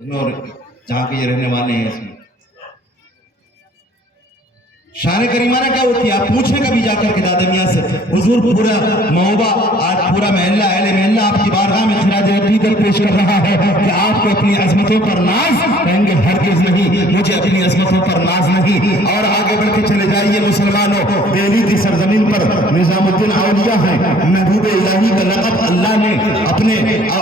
और जहाँ के ये रहने वाले हैं इसमें शान करीमाना क्या होती है? आप पूछे कभी जाकर के दादा मियाँ से, हुजूर पूरा मौबा आज पूरा महल्ला अहले महल्ला आपकी बारगाह में खिराज अकीदत पेश कर रहा है कि आपको अपनी अजमतों पर नाज, कहेंगे हरगिज़ नहीं, मुझे अपनी अजमतों पर नाज नहीं। और आगे बढ़ के चले जाइए मुसलमानों, दिल्ली की सरजमीन पर निजामुद्दीन औलिया है, महबूब इलाही का लक़ब अल्लाह ने अपने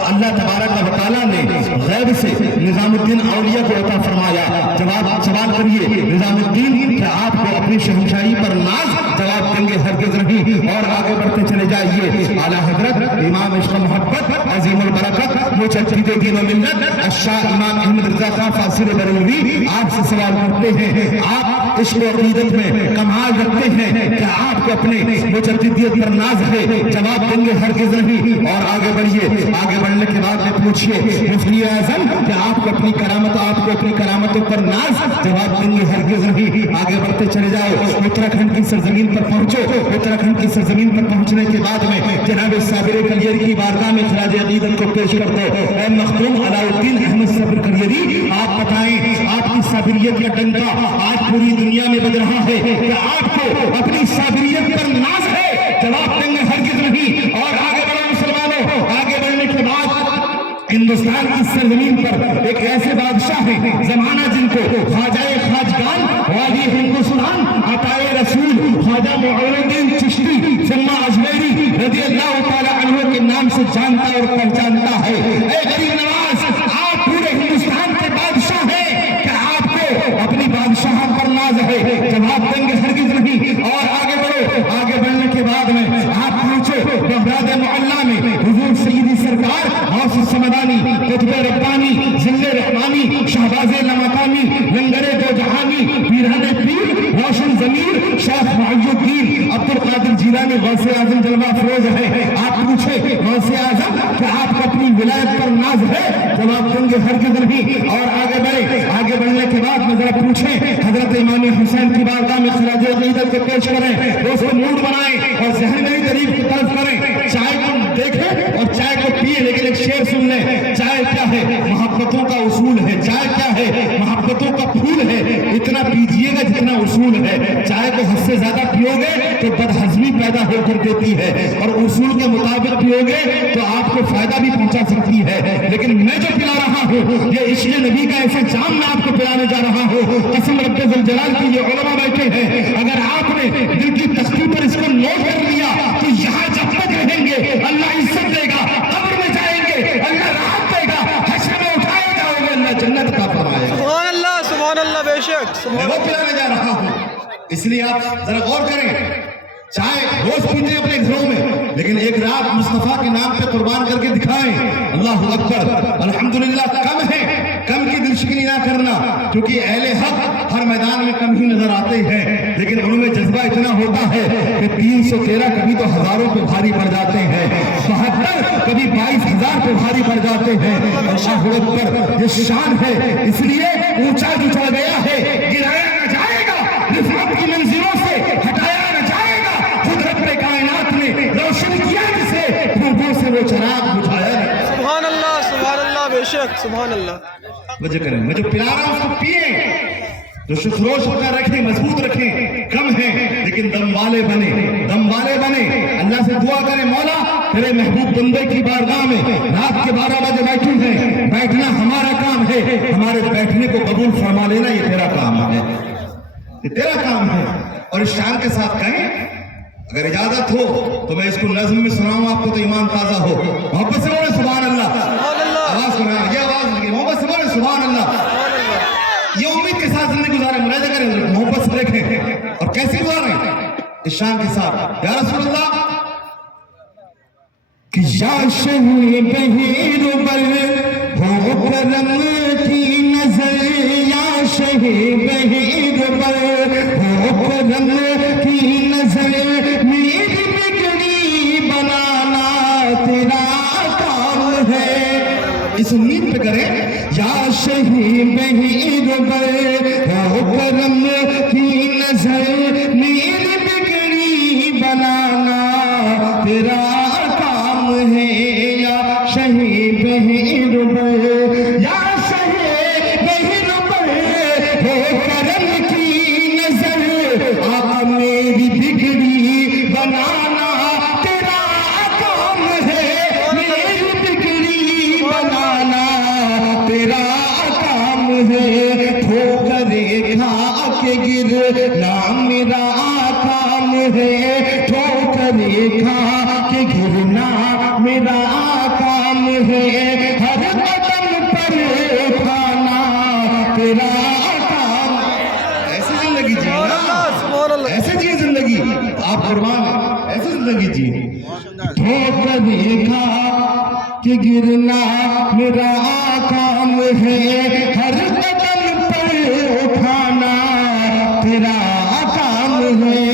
अल्लाह तबारक व तआला ने गैब से निजामुद्दीन औलिया को अता फरमाया। जवाब सवाल करिए निजामुद्दीन क्या आपको अपनी शहंशाही पर नाज? जवाब देंगे हरगिज़ नहीं। और आगे बढ़ते चले जाइए, आला हजरत इमाम इश्क़ मोहब्बत अज़ीमुल बरकत मुजद्दिद दीन व मिल्लत अश्शाह इमाम अहमद रज़ा खां फासिल बरेलवी आपसे सवाल करते हैं, आप इश्क़ व अक़ीदत में कमाल रखते हैं, क्या आपको अपने मुजद्दिदियत पर नाज है? जवाब देंगे हरगिज़ नहीं। और आगे बढ़िए, आगे बढ़ने के बाद में पूछिए मुफ्ती आज़म क्या आपको अपनी करामतों पर नाज? जवाब देंगे हरगिज़ नहीं। आगे बढ़ते चले जाओ, उत्तराखंड की सरजमीन पर पहुंचो, उत्तराखंड की सरजमीन पर पहुंचने के बाद में जनाब साबिर कलियरी की बारगाह में खिराज अक़ीदत को पेश कर दो। ऐ मखदूम अलाउद्दीन अहमद साबिर कलियरी, आप बताएं आपकी साबिरियत का डंका आज पूरी दुनिया में बज रहा है, क्या आपको अपनी साबिरियत पर नाज है? जवाब देंगे हरगिज़ नहीं। और आगे बढ़ो मुसलमानों, आगे बढ़ने के बाद हिंदुस्तान की सरजमीन पर एक ऐसे बादशाह है जमाना जिनको ख्वाजाए खाजगान वादी हिंदुस्तान अताए रसूल ख्वाजा मुईनुद्दीन चिश्ती सुन्ना अजमेरी रज़ी अल्लाह तआला अन्हु के नाम से जानता और पहचानता है। ऐ गरीब नवाज, आप पूरे हिंदुस्तान के बादशाह हैं, क्या आपको अपनी बादशाह पर नाज है? जवाब देंगे हरगिज़ नहीं। और आगे बढ़ो, आगे बढ़ने के बाद में आप पूछो बगदाद मोहल्ला में हुजूर सैयदी सरकार गौस समदानी कुतुब रब्बानी जिल्ले रहमानी शहबाज़े लमकामी लंगरे दो जहानी पीराने पीर रोशन ज़मीर शेख मुईनुद्दीन अब्दुल कादिर जीलानी गौसे आज़म जलवा फरोज है। आप पूछे गौसे आज़म क्या आपको अपनी विलायत पर नाज है? जवाब देंगे हरगिज़ नहीं। और आगे बढ़े, आगे बढ़ने के बाद में जरा पूछे हजरत इमाम हुसैन की बारगाह में खिराज अक़ीदत को पेश करें, दोस्तों मूड बनाएं और ज़हन में तरीफ की तरफ करें, चाय को देखें और चाय को पिए, लेकिन एक शेर सुन लें, चाय क्या है? मोहब्बतों का उसूल है। चाय क्या है? मोहब्बतों का फूल है। इतना पीजिएगा जितना उसूल है। चाय को हद से ज्यादा पियोगे तो बदहजमी पैदा होकर देती है, और उसूल के मुताबिक पियोगे तो आपको फायदा भी पहुंचा सकती है। लेकिन मैं जो पिला रहा हूँ ये इश्क़ नबी का ऐसा जाम मैं आपको पिलाने जा रहा हूँ, कसम रब्बे ज़ुल जलाल की। ये उलमा बैठे हैं, अगर आपने दिल की तख्ती पर इसको नोट कर लिया तो यहाँ जब तक रहेंगे अल्लाह इज्जत देगा, कब्र में जाएंगे अल्लाह राहत देगा, हश्र में उठाए जाओगे अल्लाह जन्नत का फरमाएगा। सुभान अल्लाह बेशक मैं वो पिलाने जा रहा हूँ, इसलिए आप जरा गौर करें। चाय रोज पीते हैं अपने घरों में, लेकिन एक रात मुस्तफा के नाम पे कुर्बान करके दिखाएं। अल्लाह अकबर, अल्हम्दुलिल्लाह। कम है, कम की दिलशिकनी ना करना, क्योंकि अहले हक हर मैदान में कम ही नजर आते हैं, लेकिन उनमें जज्बा इतना होता है कि 313 कभी तो हजारों पे भारी पड़ जाते हैं, 72 कभी 22,000 पे भारी पड़ जाते हैं। अल्लाह अकबर, ये शान है, इसलिए ऊंचा जो चढ़ गया है गिराया न जाएगा, रिफात की मंजिलों से हटाया न जाएगा। खुद रब्बे कायनात ने रोशन किया जिसे, खूबों से वो चिराग बुझाया। सुभान अल्लाह बेशक सुभान अल्लाह। वजह करें, मैं जो पिला रहा हूं उसको पिए, जो शुक्रोश होकर रखें, मजबूत रखें। कम है लेकिन दम वाले बने, दम वाले बने। अल्लाह से दुआ करें, मौला तेरे महबूब बंदे की बारगाह में रात के 12 बजे बैठे हैं, बैठना हमारा काम है, हमारे बैठने को कबूल फरमा लेना ये तेरा काम है, ये तेरा काम है। और इस शान के साथ कहें, अगर इजाजत हो तो मैं इसको नज़्म में सुनाऊं आपको तो ईमान ताजा हो। मोहब्बत से बोले सुभान अल्लाह, आवाज सुना, ये आवाज लगी, मोहब्बत से बोले सुभान अल्लाह। ये उम्मीद के साथ जिंदगी गुजारे, मुनाजा करें, मोहब्बत से देखें और कैसे गुजारें इस शान के साथ। या रसूल अल्लाह कि या शहीद बहीरुबल हो करम की नजर, या शहीद बहीरुबल हो करम की नजर, मेरी बिगड़ी बनाना तेरा काम है। इस उम्मीद पे करें, या शहीद बहीरुबल हो करम की नजर, मेरी बिगड़ी बनाना तेरा काम है। या शहीद बहीरुबल, या शहीद تیرا کام ہے، ٹھوکریں کھا کے گرنا میرا کام ہے، ٹھوکریں کھا کے گرنا میرا کام ہے، ہر قدم پر اٹھانا تیرا کام ہے۔ ایسی زندگی سبحان اللہ جینا، سبحان اللہ ایسے جیے زندگی، آپ قربان ہیں، ایسے زندگی جیے۔ ٹھوکریں کھا کہ گرنا میرا کام ہے، ہر قدم پر اٹھانا تیرا کام ہے۔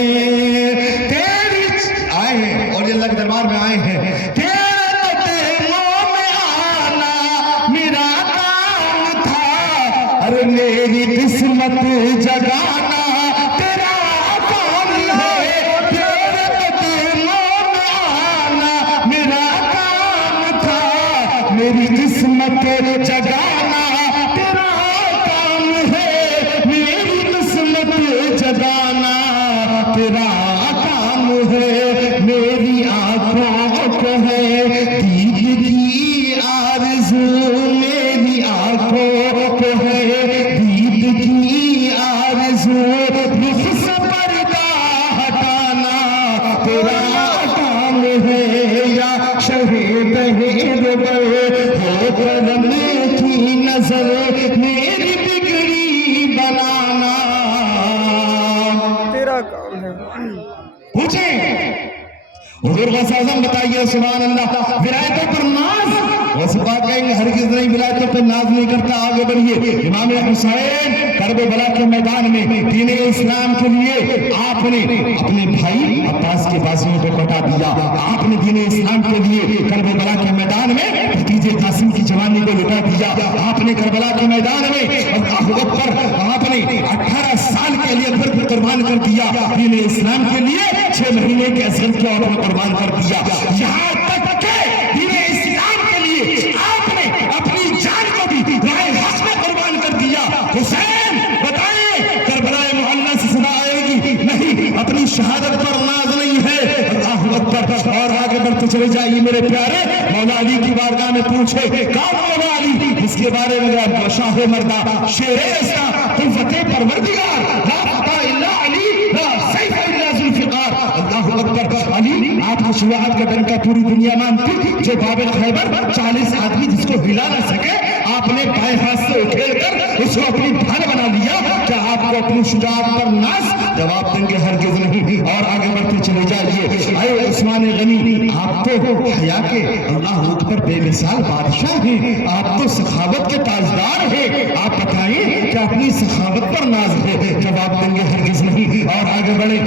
تیری آئے ہیں اور یہ اللہ کے دربار میں آئے ہیں، تیرے قدموں میں آنا میرا کام تھا، ارے میری قسمت جگانا تیرا کام ہے، تیرے قدموں میں آنا میرا کام تھا، میری قسمت جگانا تیرا کام ہے، میری قسمت جگانا تیرا کام ہے، میری آنکھوں کو ہے دید کی آرزو، میری آنکھوں کو ہے دید کی آرزو، رخ سے پردہ ہٹانا تیرا کام ہے، یا شہید ہو کرم کی نظر میری بگڑی بنانا۔ تیرا کام ہے۔ پوچھیں حضور غوث اعظم بتائیے سبحان اللہ، ولایتوں پر ناز، غوث پاک کہیں گے ہرگز نہیں ولایتوں پر ناز نہیں کرتا۔ آگے بڑھیے، امام حسین کربلا کے میدان میں دین اسلام کے لیے آپ نے اپنے بھائی عباس کے بازوؤں کو کٹا دیا، آپ نے دین اسلام کے لیے کربلا کے میدان میں بھتیجے قاسم کی جوانی کو لٹا دیا، آپ نے کربلا کے میدان میں اللہ اکبر آپ نے 18 سال کے لیے پھر قربان کر دیا، دین اسلام کے لیے 6 مہینے کے اصغر کی عورت کو قربان کر دیا، یہاں تک کہ دین اسلام کے لیے آپ نے اپنی جان کو بھی راہ حق میں قربان کر دیا۔ حسین بتائیں کربلا معلی سے صدا آئے گی نہیں، اپنی شہادت پر ناز نہیں ہے، اللہ اکبر۔ اور آگے بڑھتے چلے جائیے میرے پیارے، مولا علی کی بارگاہ میں پوچھے کون مولا علی، اس کے بارے میں شاہ مردہ شیر استا قوت پروردگار، لا فتح الا علی، لا سیف الا ذوالفقار۔ اللہ اکبر۔ علی آپ کی شجاعت کا ڈنکا پوری دنیا مانتی، جو باب خیبر 40 آدمی جس کو ہلا نہ سکے، آپ نے بائیں ہاتھ سے اکھیڑ کر اس کو اپنی ڈھال بنا لیا۔ کیا آپ کو اپنی شجاعت پر ناز؟ جواب دیں گے ہرگز نہیں۔ اور آگے بڑھتے چلے جائیے، اے عثمان غنی، آپ تو حیا کے اللہ اکبر بے مثال بادشاہ ہیں، آپ تو سخاوت کے تاجدار ہیں، آپ بتائیں کہ اپنی سخاوت پر ناز ہے؟ جواب دیں گے ہرگز نہیں۔ اور آگے بڑھے،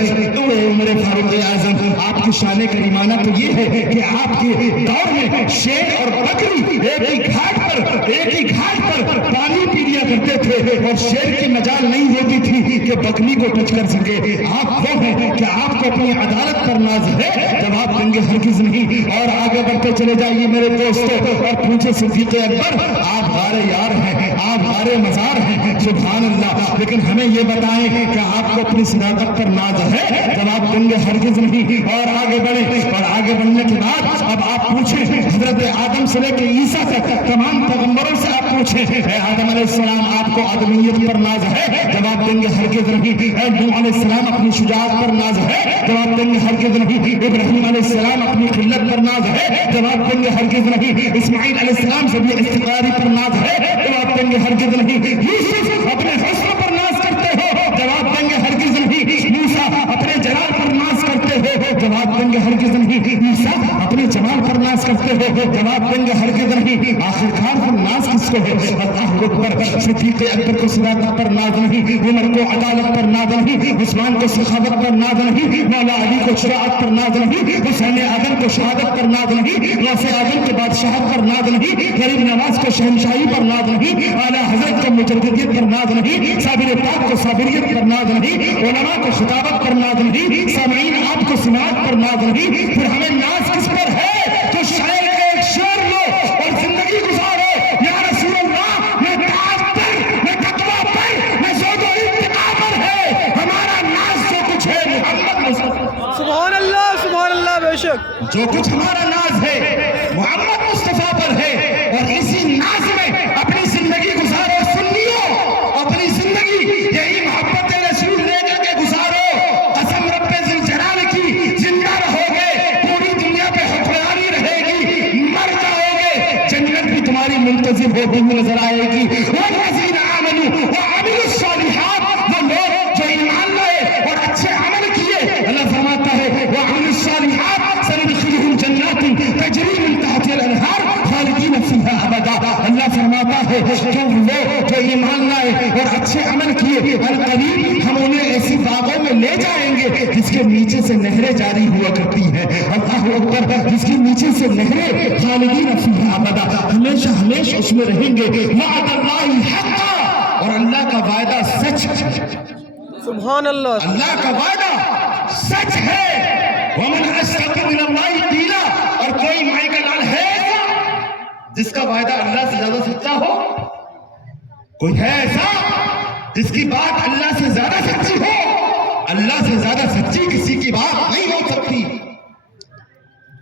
عمر فاروق اعظم، آپ کی شان کریمانہ تو یہ ہے کہ آپ کے دور میں شیر اور بکری ایک ہی گھاٹ پر پانی پی لیا کرتے تھے، اور شیر کی مجال نہیں ہوتی تھی کہ بکری کو ٹچ کر سکے۔ آپ وہ ہیں کہ آپ کو اپنی عدالت پر ناز ہے؟ جواب دیں گے ہرگز نہیں۔ اور آگے بڑھتے چلے جائیے میرے دوستو، اور پوچھے صدیق اکبر، آپ غار یار ہیں، آپ غار مزار ہیں، سبحان اللہ، لیکن ہمیں یہ بتائیں کہ آپ کو اپنی صداقت پر ناز ہے؟ جواب دیں گے ہرگز نہیں۔ اور آگے بڑھے، اور آگے بڑھنے کے بعد اب آپ پوچھیں حضرت آدم سے لے کے عیسیٰ تک تمام پیغمبروں سے آپ پوچھیں، اے آدم علیہ السلام آپ کو آدمیت پر ناز ہے؟ جواب دیں گے ہرگز نہیں۔ اے نوح علیہ السلام اپنی شجاعت پر ناز ہے؟ جواب دیں گے ہرگز نہیں۔ ابراہیم علیہ السلام اپنی خلت پر ناز ہے؟ جواب دیں گے ہرگز نہیں۔ اسماعیل علیہ السلام سے بھی استقراری پر ناز ہے؟ جواب دیں گے ہرگز نہیں۔ یوسف اپنے حسن پر ناز کرتے ہو؟ جواب دیں گے ہرگز نہیں۔ موسیٰ اپنے جلال پر ناز کرتے ہو؟ جواب دیں گے ہرگز نہیں۔ عیسیٰ اپنے جمال پر ناز کرتے ہو؟ جواب دیں گے ہرگز نہیں۔ آخرکار وہ ناز کس کو ہے؟ اللہ اکبر۔ صدیق اکبر کو صداقت پر ناز نہیں، عمر کو عدالت پر ناز نہیں، عثمان کو سخاوت پر ناز نہیں، مولا علی کو شجاعت پر ناز نہیں، حسین اعظم کو شہادت پر ناز نہیں، غوث اعظم کو بادشاہت پر ناز نہیں، غریب نواز کو شہنشاہی پر ناز نہیں، اعلیٰ حضرت کو مجددیت پر ناز نہیں، صابر پاک کو صابریت پر ناز نہیں، علماء کو خطابت پر ناز نہیں، سامعین آپ کو سماعت پر ناز نہیں۔ پھر ہمیں ناز کس پر ہے؟ تو شاعر کا ایک شعر لو اور زندگی گزارو، یا رسول اللہ میں تاج پر، میں تقویٰ پر، میں زہد و اتقاء پر ہے، ہمارا ناز جو کچھ ہے محمد مصطفیٰ۔ سبحان اللہ بے شک، جو کچھ ہمارا ناز ہے محمد مصطفیٰ پر ہے، اور اسی ناز میں اپنی زندگی वल्लज़ीना आमनू व अमिलुस्सालिहात, वो लोग जो ईमान लाए और अच्छे अमल किए, अल्लाह फरमाता है व अमिलुस्सालिहात सनदखिलुहुम जन्नातिन तजरी मिन तहतिहा अल-अनहार खालिदीन फीहा अबदा। अल्लाह फरमाता है कि वो जो ईमान लाए और अच्छे अमल किए, अल-करीब हम उन्हें ऐसी बागों में ले जाएंगे जिसके नीचे से नहरें जारी हुआ करती हैं, अल्लाह अकबर, जिसके नीचे से नहरें खालिदीन फीहा अबदा, हमेशा हमेशा उसमें रहेंगे। वअदल्लाहि हक़्क़ा, और अल्लाह का वायदा सच है, सुभान अल्लाह, अल्लाह का वायदा सच है। वमन अस्दक़ु मिनल्लाहि क़ीला, और कोई माई का लाल है ऐसा जिसका वायदा अल्लाह से ज्यादा सच्चा हो? कोई है ऐसा जिसकी बात अल्लाह से ज्यादा सच्ची हो? अल्लाह से ज्यादा सच्ची किसी की बात नहीं हो सकती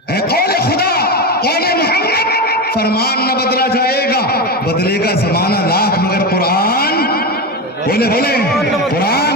है। कौले खुदा, कौले मोहम्मद, फरमान न बदला जाएगा, बदलेगा जमाना लाख मगर कुरान, बोले बोले कुरान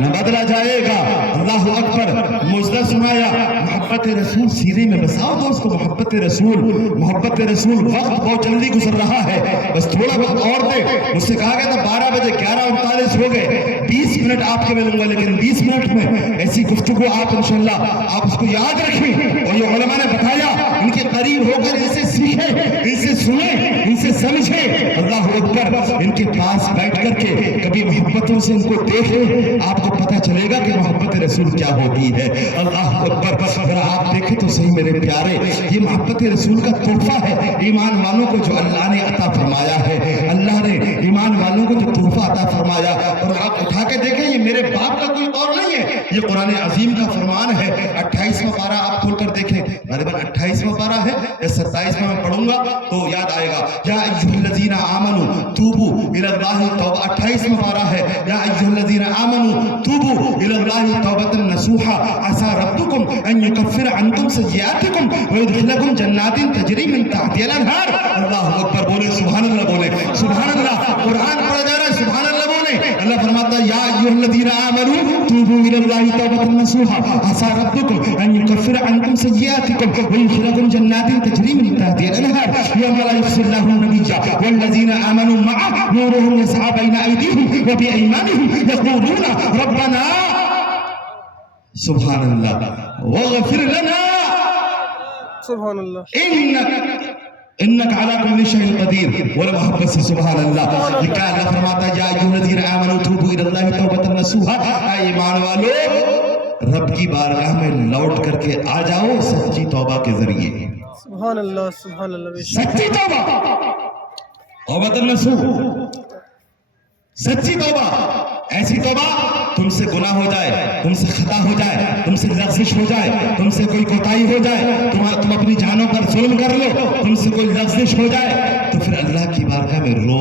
न बदला जाएगा। अल्लाह अकबर। मुजदा सुनाया मोहब्बत रसूल सीने में बसाओ दोस्तों, मोहब्बत रसूल, मोहब्बत रसूल। वक्त बहुत जल्दी गुजर रहा है, बस थोड़ा वक्त और दे। मुझसे कहा गया था 12 बजे, 11:39 हो गए, 20 मिनट आपके मिलूंगा, लेकिन 20 मिनट में ऐसी गुफ्तगू आप इंशाल्लाह आप उसको याद रखें। और ये उलमा ने बताया, इनके करीब होकर इनसे सीखें, इनसे सुने, इनसे समझे। अल्लाह अकबर। इनके पास बैठ करके कभी मोहब्बतों से इनको देखें, आपको पता चलेगा कि मोहब्बत रसूल क्या होती है। अल्लाह अकबर। अगर आप देखें तो सही मेरे प्यारे, ये मोहब्बत रसूल का तोहफा है ईमान वालों को जो अल्लाह ने अता फरमाया है। अल्लाह ने ईमान वालों को जो तोहफा अता फरमाया, और आप उठा के देखें, ये मेरे बाप का कोई और नहीं है, ये कुरान अजीम का फरमान है। 28वां पारा आप खोलकर देखें, गरीबन 28वां पारा है या 27वां मैं पढ़ूंगा तो याद आएगा। या अय्युहल्लज़ीना आमनू तूबू इलल्लाहि तौबा, 28वां पारा है। या अय्युहल्लज़ीना आमनू तूबू इलल्लाहि तौबतन नसूहा असा रब्बुकुम अन युकफ्फिर अन्कुम सय्यिआतिकुम व युदखिलकुम जन्नातिन तजरी मिन तहतिहा अल-अनहार। अल्लाह अकबर। बोले सुभान अल्लाह, बोले सुभान अल्लाह। कुरान पढ़ा जा रहा है, सुभान अल्लाह बोले। अल्लाह फरमाता है या अय्युहल्लज़ीना आमनू तूबू इलल्लाहि तौबतन नसूहा असा रब्बुकुम अन युकफ्फिर अन्कुम सय्यिआतिकुम व युदखिलकुम जन्नातिन तजरी मिन तहतिहा अल-अनहार यौमा ला युखज़िल्लाहु नबिय्या वल्लज़ीना आमनू मअहु नूरुहुम यसअ बैना अयदीहिम व बिअयमानिहिम यक़ूलूना रब्बना सुभान अल्लाह वग़फिर लना सुभान अल्लाह, इन्नक अला कुल्लि शैइन कदीर। बोले मोहब्बत से सुभान अल्लाह। ये क्या अल्लाह फरमाता है, या अय्युहल्लज़ीना आमनू तूबू इलल्लाहि तौबतन नसूहा, ऐ ईमान वालों रब की बारगाह में लौट करके आ जाओ सच्ची तौबा के जरिए। सुभान अल्लाह, सुभान अल्लाह, बेशक सच्ची तौबा, तौबतन नसूह, सच्ची तौबा। ऐसी तौबा तुमसे गुनाह हो जाए, तुमसे खता हो जाए, तुमसे लग़्ज़िश हो जाए, तुमसे कोई कोताही हो जाए, तुम अपनी जानों पर जुल्म कर लो, तुमसे कोई लग़्ज़िश हो जाए, तो फिर अल्लाह की बारगाह में रो।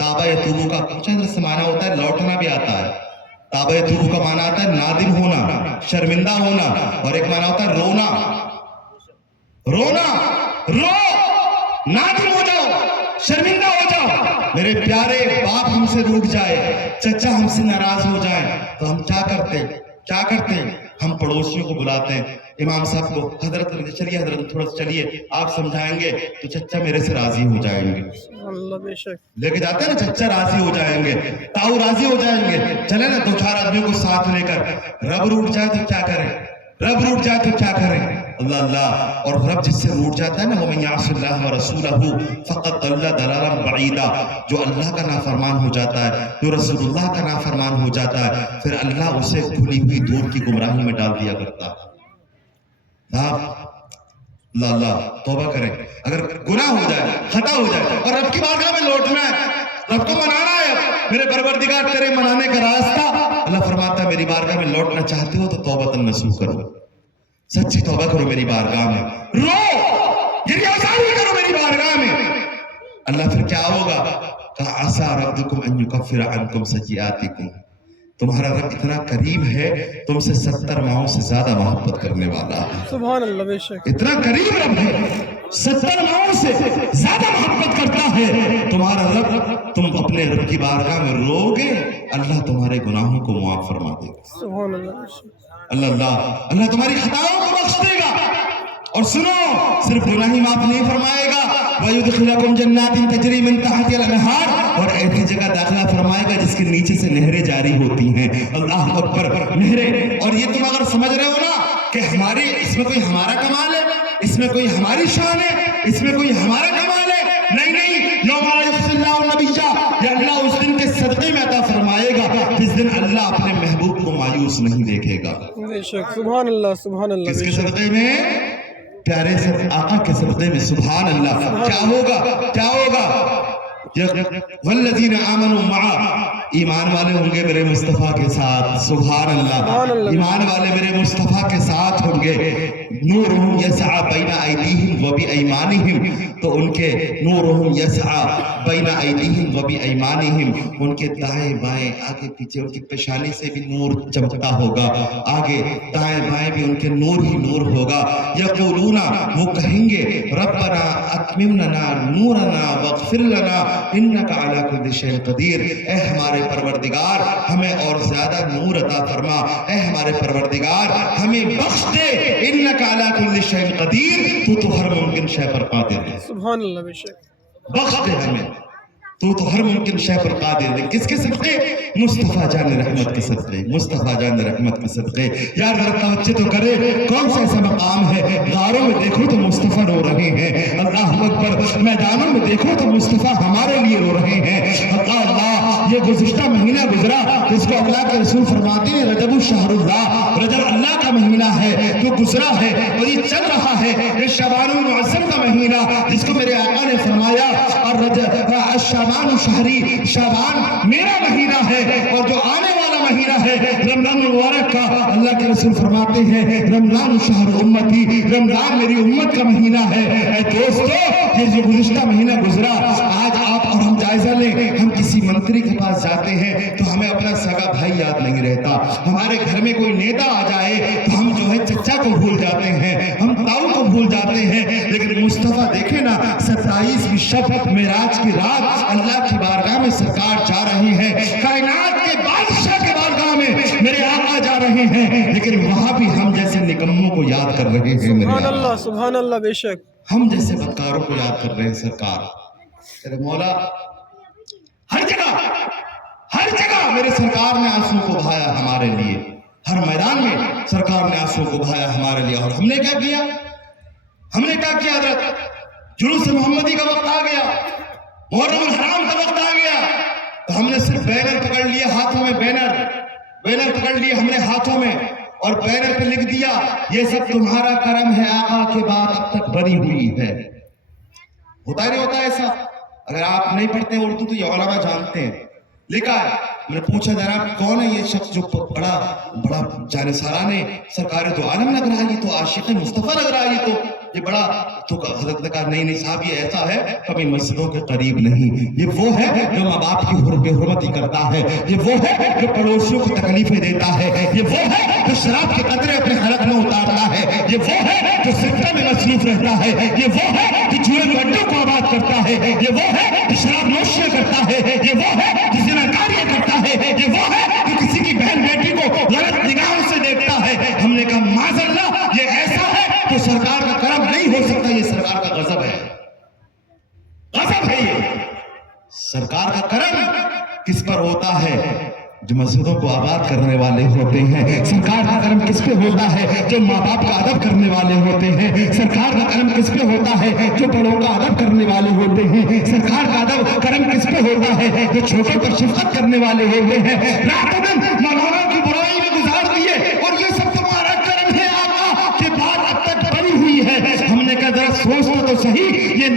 ताबा यतूबू का कुछ से माना होता है लौटना भी आता है। ताबा यतूबू का माना आता है नादिम होना, शर्मिंदा होना, और एक माना होता है रोना। रोना, रो, नादिम हो जाओ, शर्मिंदा हो जाओ। मेरे प्यारे, बाप हमसे रूठ जाए, चचा हमसे नाराज हो जाए, तो हम क्या करते हम पड़ोसियों को बुलाते हैं, इमाम साहब को, हजरत चलिए हजरत थोड़ा चलिए आप समझाएंगे तो चचा मेरे से राजी हो जाएंगे। सुभान अल्लाह, बेशक लेके जाते हैं ना, चचा राजी हो जाएंगे, ताऊ राजी हो जाएंगे। चले ना 2-4 आदमियों को साथ लेकर। रब रूठ जाए तो क्या करें, रब रूठ जाए तो क्या करें? अल्लाह अल्लाह। और रब जिससे रूठ जाता है ना, वमन यअसिल्लाह व रसूलहू फ़क़द दल्ला दलालन बईदा, जो अल्लाह का नाफरमान हो जाता है, जो रसूलुल्लाह का नाफरमान हो जाता है, फिर अल्लाह उसे खुली हुई दूर की गुमराही में डाल दिया करता है। अल्लाह अल्लाह, तौबा करें। अगर गुनाह हो जाए, खता हो जाए, और रब की बारगाह में लौटना है, रब को मनाना है, मेरे परवरदिगार तेरे मनाने का रास्ता, अल्लाह फरमाता है मेरी बारगाह में लौटना चाहते हो तो तौबतन नसूह करो, सच्ची तौबा करो मेरी बारगाह में, रो, गिरियाज़ारी करो मेरी बारगाह में। अल्लाह फिर क्या होगा, कहा आसा रब्बुकुम अन युकफ्फिर अन्कुम सय्यिआतिकुम, तुम्हारा रब इतना करीम है, तुमसे 70 माहों से ज्यादा मोहब्बत करने वाला है। सुभान अल्लाह, बेशक इतना करीम रब है, 70 माहों से ज्यादा मोहब्बत करता है तुम्हारा रब। तुम अपने रब की बारगाह में रोगे, अल्लाह तुम्हारे गुनाहों को मुआफ फरमा देगा। सुभान अल्लाह, बेशक अल्लाह अल्लाह, अल्लाह तुम्हारी खताओं को बख्श देगा। और सुनो, सिर्फ गुनाह ही माफ नहीं फरमाएगा, वयुदखिलकुम जन्नातिन तजरी मिन तहतिहा अल-अनहार, और ऐसी जगह दाखिला फरमाएगा जिसके नीचे से नहरें जारी होती हैं। अल्लाह अकबर, नहरें। और ये तुम अगर समझ रहे हो ना कि हमारे इसमें कोई हमारा कमाल है, इसमें कोई हमारी शान है, इसमें कोई हमारा कमाल है, नहीं नहीं, यौमा युहसिल्लाहु नबिय्या, ये अल्लाह उस दिन के सदक़े में अता फरमाएगा जिस दिन अल्लाह अपने महबूब को मायूस नहीं देखेगा। बेशक, सुभान अल्लाह, सुभान अल्लाह। किसके बेशक, सदक़े में? प्यारे से आका के सदक़े में। सुभान अल्लाह। क्या होगा, क्या होगा? वल्लज़ीना आमनू मआ, ईमान वाले होंगे मेरे मुस्तफ़ा के साथ। सुभान अल्लाह। ईमान वाले मेरे मुस्तफ़ा के साथ होंगे। नूरुहुम यसआ बैना अयदीहिम व बिअयमानिहिम, तो उनके नूरुहुम यसआ बैना अयदीहिम व बिअयमानिहिम, उनके दाएं बाएं आगे पीछे उनकी पेशानी से भी नूर चमकता होगा, आगे दाएं बाएं भी उनके नूर ही नूर होगा। यक़ूलूना, वो कहेंगे, रब्बना अतमिम लना नूरना वग़फिर लना इन्नका अला कुल्लि शैइन क़दीर, ऐ हमारे परवरदिगार हमें और ज्यादा नूर अता फरमा, ऐ हमारे परवरदिगार हमें बख्श दे, इन्नका अला कुल्लि शैइन क़दीर, तू तो हर मुमकिन शय पर कादिर है। सुभान अल्लाह। बेशक, बख्श दे हमें, तू तो हर मुमकिन शय पर कादिर है। किसके सदक़े? मुस्तफ़ा जान रहमत के सदक़े, मुस्तफ़ा जान रहमत के सदक़े। यार जरा तवज्जो तो करे, कौन सा ऐसा मकाम है? गारों में देखो तो मुस्तफ़ा रो रहे हैं, अल्लाह अकबर। मैदानों में देखो तो मुस्तफ़ा हमारे लिए रो रहे हैं, अल्लाह अल्लाह। ये गुज़िश्ता महीना गुजरा जिसको अल्लाह के रसूल फरमाते हैं रजब शहरुल्लाह, रजब अल्लाह का महीना है जो गुजरा है और ये चल रहा है। ये शबानुल मुअज़्ज़म का महीना जिसको मेरे आका ने फरमाया, और शाबान शहरी, शाबान मेरा महीना है, और जो आने वाला महीना है रमजान मुबारक का, अल्लाह के रसूल फरमाते हैं रमजान शहर उम्मती, रमजान मेरी उम्मत का महीना है। ऐ दोस्तों, ये जो गुज़िश्ता महीना गुजरा, आज आप और हम जायजा लें। हम किसी मंत्री के पास जाते हैं तो हमें अपना सगा भाई याद नहीं रहता, हमारे घर में कोई नेता आ जाए तो हम जो है चचा को भूल जाते हैं, हम ताऊ को भूल जाते हैं। लेकिन मुस्तफ़ा देखे ना, 27वीं शब मेराज की रात अल्लाह की बारगाह में सरकार जा रही है, कायनात के बादशाह के बारगाह में मेरे आका जा रहे हैं, लेकिन वहां भी हम जैसे निकम्मों को याद कर रहे हैं। मेरे सुभान अल्लाह, सुभान अल्लाह। बेशक, हम जैसे बदकारों को याद कर रहे हैं। सरकार तेरे मौला हर जगह मेरे सरकार ने आंसू को बहाया हमारे लिए, हर मैदान में सरकार ने आंसू को बहाया हमारे लिए। और हमने क्या किया? हमने क्या किया? हज़रत जुलूस मोहम्मदी का वक्त आ गया, मुहर्रम हराम का वक्त आ गया, तो हमने सिर्फ बैनर पकड़ लिया हाथों में, बैनर पकड़ लिए हमने हाथों में, और बैनर पे लिख दिया ये सब तुम्हारा करम है, आका के बाद अब तक बनी हुई है। होता नहीं होता ऐसा? अगर आप नहीं पढ़ते उर्दू तो ये उलमा जानते हैं, लिखा है। मैंने पूछा जनाब कौन है ये शख्स जो बड़ा जानिसाराने सरकार दो आलम लग रहा है, ये तो आशिक मुस्तफ़ा लग रहा है, ये तो बड़ा, तो हज़रत ने कहा नहीं साहब, ये ऐसा है कभी मस्जिदों के करीब नहीं, ये वो है जो माँ बाप की बेहुरमती करता है, ये वो है जो पड़ोसियों को तकलीफें देता है, ये वो है जो शराब के कतरे अपने हलक में उतारता है, ये वो है जो सिक्का में मसरूफ रहता है, ये वो है जो जुए में अड्डों को आबाद करता है, ये वो है जो शराब नोशियां करता है, ये वो है जो ज़िनाकारियां करता है, ये वो है जो किसी की बहन बेटी को गलत निगाहों से देखता है। हमने कहा माज़अल्लाह, ये ऐसा है तो सरकार का करम नहीं हो सकता, ये सरकार का गजब है, गजब है। ये सरकार का करम किस पर होता है? जो मस्जिदों को आबाद करने वाले होते हैं। सरकार का करम किस पे होता है? जो माँ बाप का अदब करने वाले होते हैं। सरकार का करम किस पे होता है? जो बड़ों का अदब करने वाले होते हैं। सरकार का अदब करम किस पे होता है? जो छोटों पर शफकत करने वाले होते हैं। रातों दिन मौलाना की बुराई में गुजार दिए, और ये सब तुम्हारा करम है, आका के बाद अब तक बनी हुई है। हमने कहा जरा सोचो तो सही, ये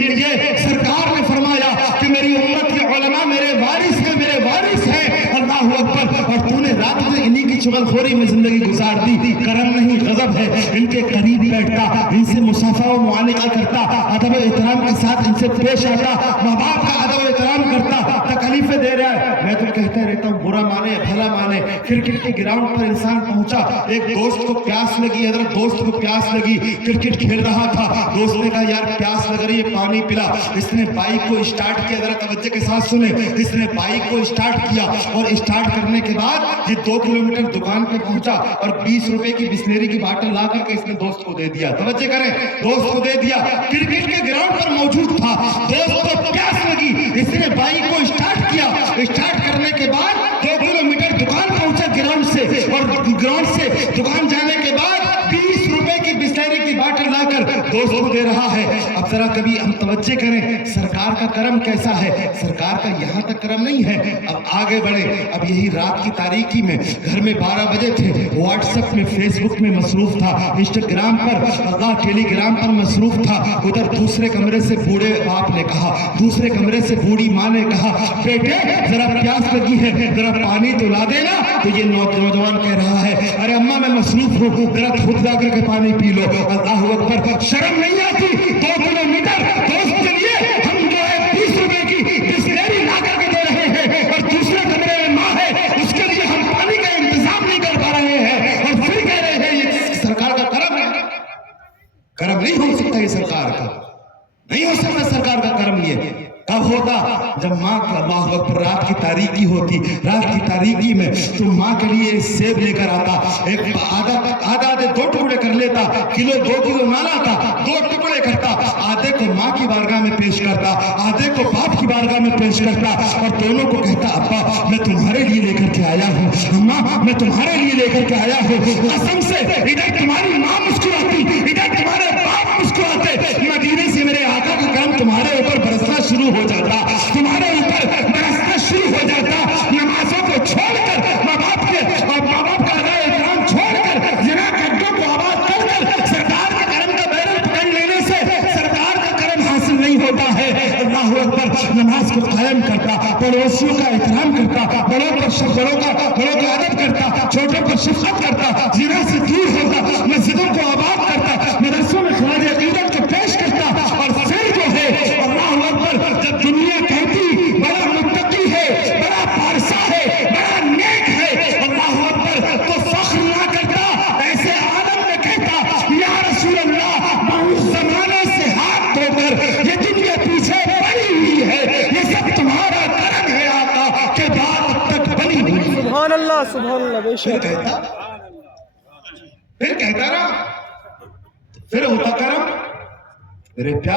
सरकार ने फरमाया कि मेरी उम्मत के उलमा मेरे वारिस हैं, मेरे वारिस हैं। अल्लाहू अकबर। और तूने रात में इन्हीं की चुगलखोरी में जिंदगी गुजार दी। करम नहीं, गजब है। इनके करीब बैठता, इनसे मुसाफा व मुआनिका करता, अदब एहतराम के साथ इनसे पेश आता, माँ बाप का अदब एहतराम करता, तकलीफें दे रहा यार मैं तो कहता रहता हूँ बुरा माने भला माने। क्रिकेट के ग्राउंड पर इंसान पहुंचा, एक दोस्त को प्यास लगी, हजरत दोस्त को प्यास लगी, क्रिकेट खेल रहा था, दोस्त ने कहा यार प्यास लग रही है पानी पिला। इसने बाइक को स्टार्ट किया, जरा तवज्जो के साथ सुने, इसने बाइक को स्टार्ट किया और स्टार्ट करने के बाद ये 2 किलोमीटर दुकान पे पहुंचा और 20 रुपए की बिस्लेरी की बाटल ला करके इसने दोस्त को दे दिया। तवज्जो करें, दोस्त को दे दिया, क्रिकेट के ग्राउंड पर मौजूद था, दोस्त को प्यास लगी, इसने बाइक को स्टार्ट किया, स्टार्ट करने के बाद 2 किलोमीटर दुकान पहुंचा ग्राउंड से, और ग्राउंड से दुकान जाने के बाद 20 रुपए की बिस्लेरी की बाटल लाकर दोस्त को दे रहा है। अब जरा कभी हम तवज्जो करें, सरकार का करम कैसा है। सरकार का यहाँ तक करम नहीं है, अब आगे बढ़े। अब यही रात की तारीकी में घर में 12 बजे थे, व्हाट्सएप में फेसबुक में मसरूफ था, इंस्टाग्राम पर अल्लाह टेलीग्राम पर मसरूफ था। उधर दूसरे कमरे से बूढ़े बाप ने कहा, दूसरे कमरे से बूढ़ी माँ ने कहा बेटे जरा प्यास लगी है, जरा पानी तो ला देना। तो ये नौजवान कह रहा है अरे अम्मा मैं मसरूफ हूँ, जरा खुद जा करके पानी पी लो। अल्लाह अकबर, शर्म नहीं आती? 2 किलोमीटर दोस्त के लिए हम जो है 20 रुपए की बिस्लेरी ला करके दे रहे हैं, और दूसरे कमरे में माँ है उसके लिए हम पानी का इंतजाम नहीं कर पा रहे हैं, और फिर कह रहे हैं ये सरकार का करम है। करम नहीं हो सकता ये सरकार का, नहीं हो सकता सरकार का करम। ये कब होता? जब माँ का अल्लाह अकबर रात की तारीकी होती, रात की तारीकी में तो माँ के लिए सेब लेकर आता, एक आधे 2 टुकड़े कर लेता, किलो 2 किलो ना लाता, 2 टुकड़े करता, आधे को माँ की बारगाह में पेश करता, आधे को बाप की बारगाह में पेश करता, और दोनों को कहता अब्बा मैं तुम्हारे लिए लेकर के आया हूँ, अम्मा मैं तुम्हारे लिए लेकर के आया हूँ। कसम से इधर तुम्हारी माँ मुस्कुराती, इधर तुम्हारे बाप मुस्कुराते, मदीने से मेरे आका का करम तुम्हारे ऊपर बरसना शुरू हो जाता, तुम्हारे ऊपर बरसना शुरू हो जाता। नमाजों को छोड़कर माँ बाप के और माँ बाप का अदा इकराम छोड़कर जिना गड्ढों को आबाद कर सरकार के करम का बैरल पकड़ लेने से सरकार का करम हासिल नहीं होता है। अल्लाह अकबर, नमाज को कायम करता, पड़ोसियों का एहतराम करता, बड़ों का अदब करता, छोटों पर शफकत करता, जिना से दूर होता, मस्जिदों को आबाद करता, मदरसों में खराज अकीदत को पेश करता, और फिर जो है अल्लाह अकबर जब दुनिया कहती बड़ा मुत्तकी है, बड़ा पारसा है, बड़ा नेक है, अल्लाह अकबर तो फख्र ना करता, ऐसे आदम में कहता या रसूल अल्लाह बहुत जमाने से हाथ धोकर ये दुनिया पीछे पड़ी हुई है, ये सब तुम्हारा करम है आका के बाद अब तक बनी हुई। सुभान अल्लाह बेशक। फिर कहता रहा, फिर होता करम मेरे प्यार।